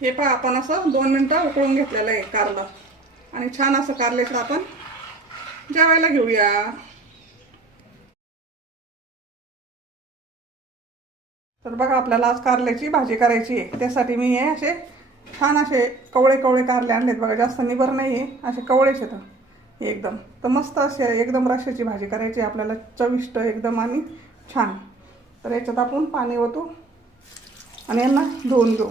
हे पहा आपण असं दोन मिनटं उकळून घेतलेलं आहे कारलं. आणि छान असं कारल्याचं आपण जेवायला घेऊया. तर बघा आपल्याला आज कारल्याची भाजी करायची आहे. त्यासाठी मी हे असे छान असे कवळे कवळे कारले आणलेत बघा जास्त निबर नाही आहे असे कवळेच आहेत एकदम. तर मस्त असे एकदम रश्याची भाजी करायची आहे आपल्याला चविष्ट एकदम आणि छान. तर याच्यात आपण पाणी ओतू आणि यांना धुवून घेऊ.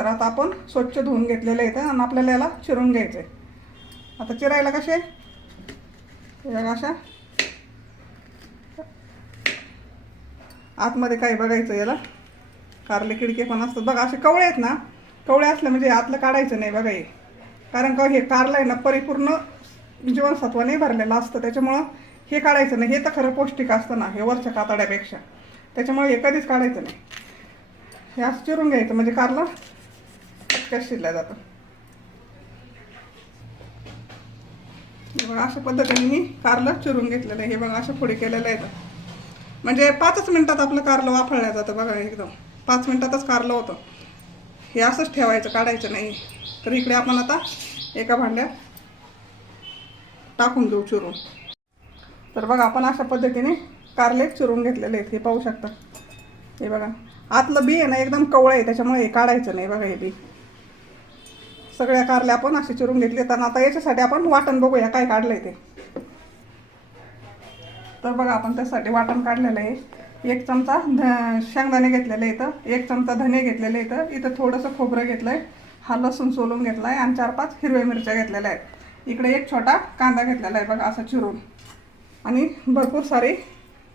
तर आता आपण स्वच्छ धुवून घेतलेलं आहे आणि आपल्याला याला चिरून घ्यायचं आहे आता चिरायला कसे? बघा अशा. आतमध्ये काय बघायचं याला. कारले किडके पण असतात. बघा असे कवळे आहेत ना. कवळे असले म्हणजे आतलं काढायचं नाही बघा हे. कारण का हे कारलं आहे ना परिपूर्ण जीवनसत्वाने भरलेलं असतं. त्याच्यामुळं हे काढायचं नाही. हे तर खरं पौष्टिक असतं ना हे वरच्या कातड्यापेक्षा. त्याच्यामुळे हे कधीच काढायचं नाही. हे असं चिरून घ्यायचं. म्हणजे कारलं पटकन शिरला जातं. हे बघा अशा पद्धतीने मी कारलं चिरून घेतलेलं आहे. हे बघा अशा फोडी केलेल्या आहेत म्हणजे पाचच मिनिटात आपलं कारलं वाफळलं जातं बघा एकदम. पाच मिनिटातच कारलं होतं. हे असंच ठेवायचं काढायचं नाही. तर इकडे आपण आता एका भांड्यात टाकून देऊ चिरून. तर बघा आपण अशा पद्धतीने कारले चिरून घेतलेले आहेत. हे पाहू शकता. हे बघा. आतलं बी आहे ना एकदम कवळं आहे. त्याच्यामुळे हे काढायचं नाही बघा हे बी. सगळ्या कारल्या आपण असे चिरून घेतले तर आता याच्यासाठी आपण वाटण बघूया काय काढलंय ते. तर बघा आपण त्यासाठी वाटण काढलेलं आहे. एक चमचा ध शेंगदाणे घेतलेले इथं एक चमचा धने घेतलेले इथं इथं थोडंसं खोबरं घेतलं आहे हा लसूण सोलून घेतला आहे आणि चार पाच हिरव्या मिरच्या घेतलेल्या आहेत. इकडे एक छोटा कांदा घेतलेला आहे बघा असा चिरून. आणि भरपूर सारी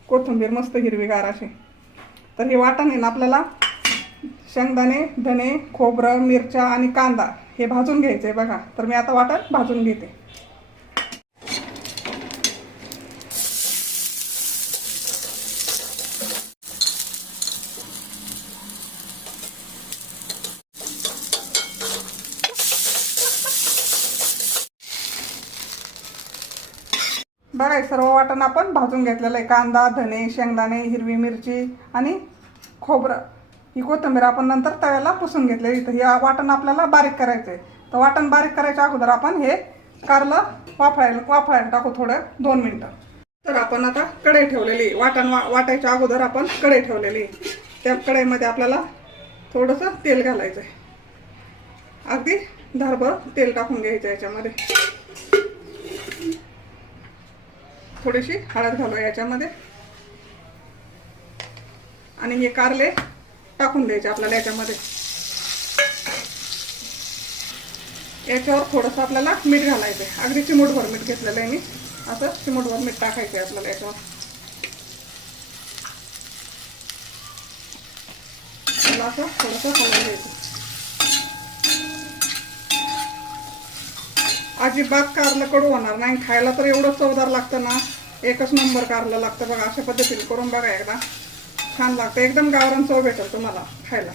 कोथिंबीर मस्त हिरवीगार अशी. तर हे वाटण आहे ना आपल्याला शेंगदाणे धने खोबरं मिरच्या आणि कांदा हे भाजून घ्यायचं आहे बघा. तर मी आता वाटण भाजून घेते. बघा सर्व वाटण आपण भाजून घेतलेलं आहे. कांदा धने शेंगदाणे हिरवी मिरची आणि खोबरं. ही कोथिंबीर आपण नंतर तव्याला पुसून घेतलेली तर हे वाटण आपल्याला बारीक करायचं आहे तर वाटण बारीक करायच्या अगोदर आपण हे कारलं वाफळायला वाफळायला टाकू थोडं दोन मिनटं. तर आपण आता कढई ठेवलेली. वाटण वा वाटायच्या अगोदर आपण कढई ठेवलेली. त्या कढईमध्ये आपल्याला थोडंसं तेल घालायचं आहे अगदी धारभर तेल टाकून घ्यायचं याच्यामध्ये. थोडीशी हळद घालू याच्यामध्ये. आणि हे कारले टाकून द्यायचे आपल्याला याच्यामध्ये. याच्यावर थोडंसं आपल्याला मीठ घालायचं आहे अगदी चिमूटभर मीठ घेतलेलं आहे मी. असं चिमूटभर मीठ टाकायचं आहे आपल्याला याच्यावर. असं थोडंसं हलवून घ्यायचं. अजिबात कारलं कडू होणार नाही. खायला तर एवढं चवदार लागतं ना. एकच नंबर कारलं लागतं बघा अशा पद्धतीने करून बघा एकदा. छान लागतं. एकदम गावरान चव भेटेल तुम्हाला खायला.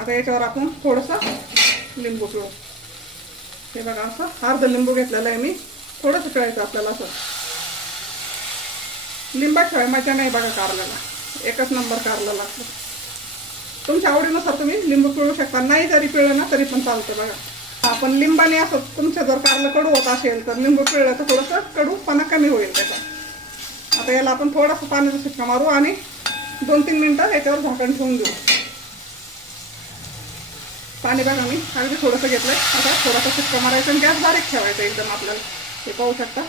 आता याच्यावर आपण थोडंसं लिंबू पिळू. हे बघा असं अर्ध लिंबू घेतलेलं आहे मी. थोडंसं पिळायचं आपल्याला असं. लिंबाशिवाय मजा नाही बघा कारल्याला. एकच नंबर कारला लागतं तुमच्या आवडीनुसार तुम्ही लिंबू पिळू शकता. नाही जरी पिळलं ना तरी पण चालतं बघा. आपण लिंबाने असं तुमच्या जर कारलं कडू होत असेल तर लिंबू पिळलं तर थोडंसं कडूपणा कमी होईल त्याचा. आता याला आपण थोडंसं पाण्याचा शिटका मारू आणि दोन तीन मिनटं याच्यावर झाकण ठेवून देऊ. पाणी बघा मी अगदी थोडंसं घेतलं आता थोडासा शिटका मारायचा आणि गॅस बारीक ठेवायचा एकदम आपल्याला. हे पाहू शकता.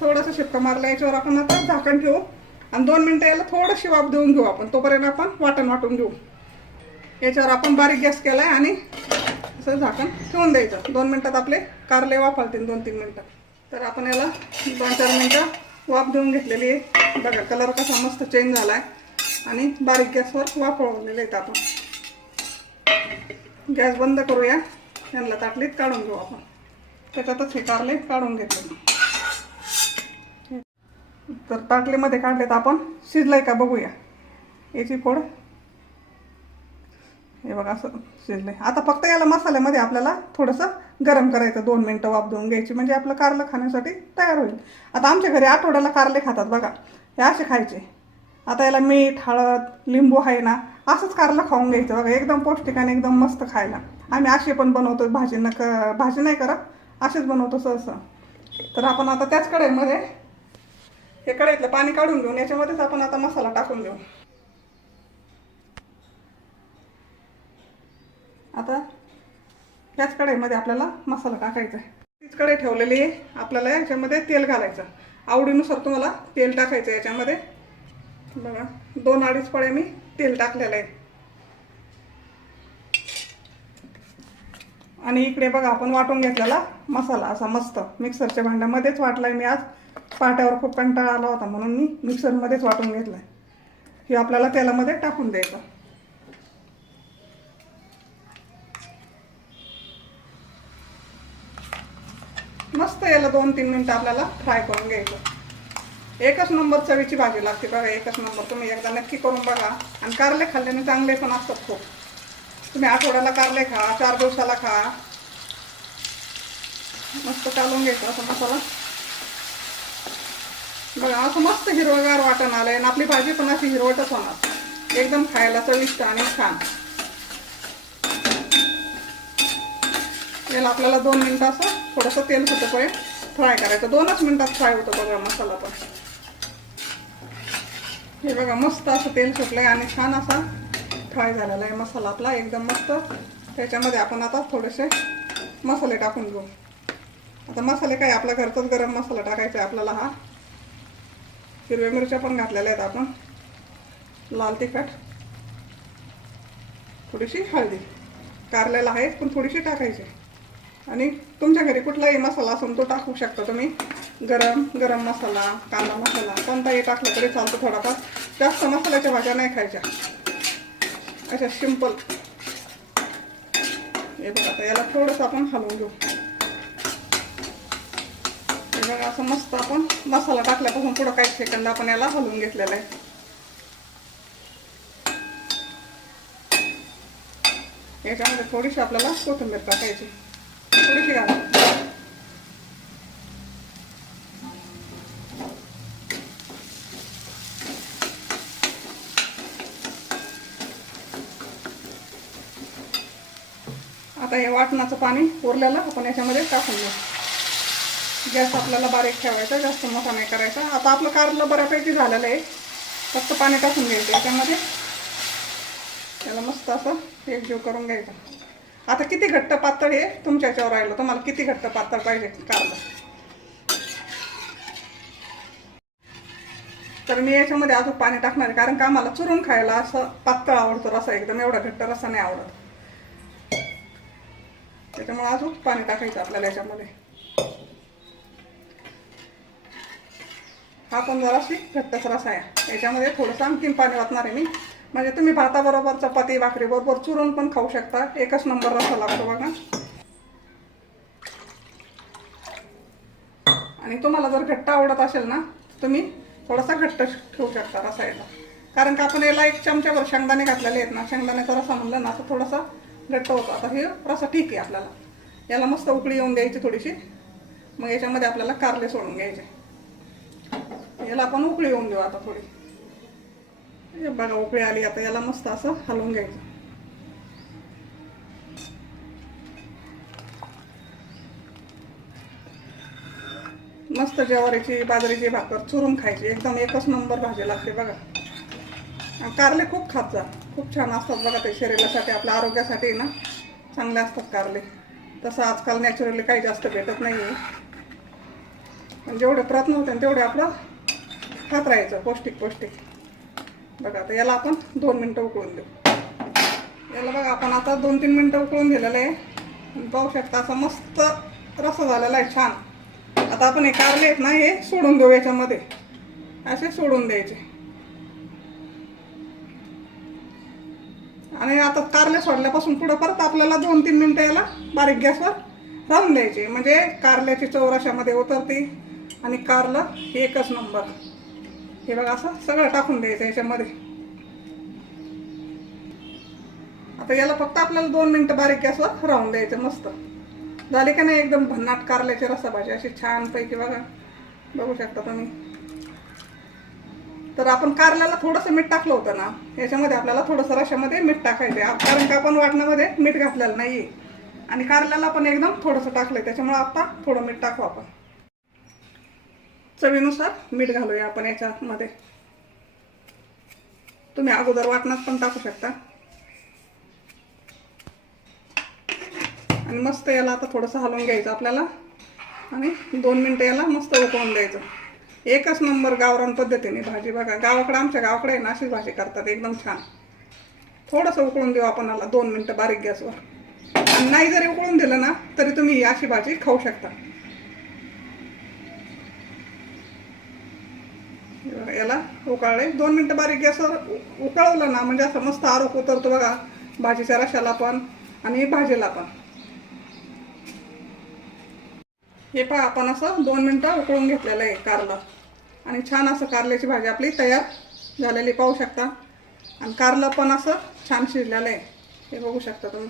थोडासा शिटका मारला याच्यावर आपण आता झाकण ठेवू. आणि दोन मिनटं याला थोडं शिवाब देऊन घेऊ आपण. तोपर्यंत आपण वाटण वाटून घेऊ. याच्यावर आपण बारीक गॅस केलाय आणि असं झाकण ठेवून द्यायचं. दोन मिनटात आपले कारले वाफळतील दोन तीन मिनटात तर आपण याला दोन चार मिनटं वाफ देऊन घेतलेली आहे. बघा कलर कसा मस्त चेंज झाला आहे आणि बारीक गॅसवर वाफवलेले आहेत आपण. गॅस बंद करूया. यांना ताटलीत काढून घेऊ आपण. त्याच्यातच हे कारले काढून घेतले. तर ताटलीमध्ये काढले तर आपण. शिजलाय का बघूया. याची फोड हे बघा असं शिजलं आता फक्त याला मसाल्यामध्ये आपल्याला थोडंसं गरम करायचं दोन मिनटं वाफ देऊन घ्यायची. म्हणजे आपलं कारलं खाण्यासाठी तयार होईल. आता आमच्या घरी आठवड्याला कारले खातात बघा. हे असे खायचे. आता याला मीठ हळद लिंबू आहे ना असंच कारलं खाऊन घ्यायचं बघा. एकदम पौष्टिक आणि एकदम मस्त खायला. आम्ही असे पण बनवतो भाजी न क भाजी नाही करत असेच बनवतो सहसं. तर आपण आता त्याच कढईमध्ये हे कढईतलं पाणी काढून घेऊन याच्यामध्येच आपण आता मसाला टाकून देऊ. आता त्याच कढईमध्ये आपल्याला मसाला टाकायचा आहे. तीच कढई ठेवलेली आहे. आपल्याला याच्यामध्ये तेल घालायचं. आवडीनुसार तुम्हाला तेल टाकायचं याच्यामध्ये. बघा दोन अडीच पळे मी तेल टाकलेलं आहे. आणि इकडे बघा आपण वाटून घेतलेला मसाला असा मस्त. मिक्सरच्या भांड्यामध्येच वाटलाय मी आज. पाट्यावर खूप कंटाळा आला होता म्हणून मी मिक्सरमध्येच वाटून घेतलाय. हे आपल्याला तेलामध्ये टाकून द्यायचं. मस्त याला दोन तीन मिनटं आपल्याला फ्राय करून घ्यायचं. एकच नंबर चवीची भाजी लागते बघा एकच नंबर तुम्ही एकदा नक्की करून बघा. आणि कारले खाल्ल्याने चांगले पण असतात खूप. तुम्ही आठवड्याला कारले खा चार दिवसाला खा. मस्त चालून घ्यायचं असं मसाला. बघा असं मस्त हिरवगार वाटण आलं आणि आपली भाजी पण अशी हिरवटच होणार. एकदम खायला चविष्ट आणि छान. याला आपल्याला दोन मिनटं असं थोडंसं तेल सुटपर्यंत फ्राय करायचं. दोनच मिनटात फ्राय होतो बघा मसाला पण. हे बघा मस्त असं तेल सुटलंय आणि छान असा फ्राय झालेला आहे मसाला आपला एकदम मस्त. त्याच्यामध्ये आपण आता थोडेसे मसाले टाकून घेऊ. आता मसाले काय आपल्या घरचाच गरम मसाला टाकायचा आहे आपल्याला हा. हिरव्या मिरच्या पण घातलेल्या आहेत आपण. लाल तिखट. थोडीशी हळदी. कारल्याला आहे पण थोडीशी टाकायची. आणि तुमच्या घरी कुठलाही मसाला असून तो टाकू शकता तुम्ही. गरम गरम मसाला कांदा मसाला कोणताही टाकला तरी चालतो थोडाफार. जास्त मसाल्याच्या भाज्या नाही खायच्या. अशा सिंपल हे बघा आता याला थोडंसं आपण हलवून घेऊ. हे बघा असं मस्त आपण मसाला टाकल्यापासून पुढं काही सेकंद आपण याला हलवून घेतलेला आहे. याच्यामध्ये थोडीशी आपल्याला कोथिंबीर टाकायची थोडीशी घाला आता हे वाटणाचं पाणी उरलेलं आपण याच्यामध्ये टाकून घेऊ गॅस आपल्याला बारीक ठेवायचा जास्त मोठा नाही करायचा. आता आपलं कारलं बऱ्यापैकी झालेलं आहे. फक्त पाणी टाकून घ्यायचं याच्यामध्ये. त्याला मस्त असं एकजीव करून घ्यायचा. आता किती घट्ट पातळ हे तुमच्या याच्यावर राहिलं. तुम्हाला किती घट्ट पातळ पाहिजे कारलं? तर मी याच्यामध्ये अजून पाणी टाकणार आहे कारण का मला चुरून खायला असं पातळ आवडतो रसा एकदम एवढा घट्ट रसा नाही आवडत. त्याच्यामुळे अजून पाणी टाकायचं आपल्याला याच्यामध्ये. हा पण जराशी घट्टच रसा आहे. याच्यामध्ये थोडंसं आणखीन पाणी वाचणार आहे मी. म्हणजे तुम्ही भाताबरोबर चपाती भाकरी बरोबर चुरून पण खाऊ शकता. एकच नंबर रसा लागतो बघा. आणि तुम्हाला जर घट्ट आवडत असेल ना तुम्ही थोडासा घट्ट ठेवू शकता रसा याला कारण का आपण याला एक चमच्यावर शेंगदाणे घातलेले आहेत ना शेंगदाण्याचा रसा म्हणलं ना तर थोडासा घट्ट होतो आता हे रसा ठीक आहे आपल्याला. याला मस्त उकळी येऊन द्यायची थोडीशी. मग याच्यामध्ये आपल्याला कारले सोडून घ्यायचे. याला आपण उकळी येऊन देऊ आता थोडी. हे बघा उकळी आली. आता याला मस्त असं हलवून घ्यायचं. मस्त ज्वारीची बाजरीची भाकर चुरून खायची. एकदम एकच नंबर भाजी लागते बघा. कारले खूप खात जा खूप छान असतात बघा ते शरीरासाठी आपल्या आरोग्यासाठी ना. चांगले असतात कारले. तसं आजकाल नॅचरली काही जास्त भेटत नाही आहे पण जेवढे प्रयत्न होते तेवढे आपलं खात राहायचं पौष्टिक पौष्टिक. बघा आता याला आपण दोन मिनटं उकळून देऊ. याला बघा आपण आता दोन तीन मिनटं उकळून दिलेलं आहे. पाहू शकता असं मस्त रसा झालेला आहे छान. आता आपण हे कारले आहेत ना हे सोडून देऊ याच्यामध्ये. असे सोडून द्यायचे. आणि आता कारले सोडल्यापासून पुढं परत आपल्याला दोन तीन मिनटं याला बारीक गॅसवर राहून द्यायचे. म्हणजे कारल्याची चौराशामध्ये उतरते आणि कारलं एकच नंबर हे बघा असं सगळं टाकून द्यायचं याच्यामध्ये. आता याला फक्त आपल्याला दोन मिनटं बारीक गॅसवर राहून द्यायचं मस्त. झाले का नाही एकदम भन्नाट कारल्याची रसा भाजी अशी छानपैकी बघा. बघू शकता तुम्ही. तर आपण कारल्याला थोडंसं मीठ टाकलं होतं ना याच्यामध्ये आपल्याला थोडंसं रशामध्ये मीठ टाकायचं आहे. कारण का आपण वाटणामध्ये मीठ घातलेलं नाही आणि कारल्याला पण एकदम थोडंसं टाकलंय त्याच्यामुळे आता थोडं मीठ टाकू आपण. चवीनुसार मीठ घालूया आपण याच्यामध्ये. तुम्ही अगोदर वाटणात पण टाकू शकता. आणि मस्त याला आता थोडंसं हलवून घ्यायचं आपल्याला. आणि दोन मिनटं याला मस्त उकळून द्यायचं. एकच नंबर गावरान पद्धतीने भाजी बघा. गावाकडे आमच्या गावाकडे आहे ना अशीच भाजी करतात एकदम छान. थोडंसं उकळून देऊ आपण याला दोन मिनटं बारीक गॅसवर. आणि नाही जरी उकळून दिलं ना तरी तुम्ही ही अशी भाजी खाऊ शकता. याला उकळले. दोन मिनटं बारीक गॅसवर उकळवलं ना म्हणजे असं मस्त आरोप उतरतो बघा भाजीच्या रशाला पण आणि भाजीला पण. हे पहा आपण असं दोन मिनटं उकळून घेतलेलं आहे कारलं आणि छान असं कारल्याची भाजी आपली तयार झालेली पाहू शकता. आणि कारलं पण असं छान शिजलेलं आहे. हे बघू शकता तुम्ही.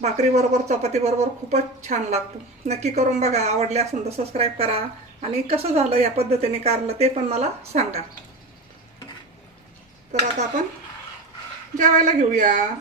भाकरीबरोबर चपातीबरोबर खूपच छान लागतो. नक्की करून बघा आवडले असेल तर सबस्क्राईब करा. आणि कसं झालं या पद्धतीने कारलं ते पण मला सांगा. तर आता आपण जेवायला घेऊया.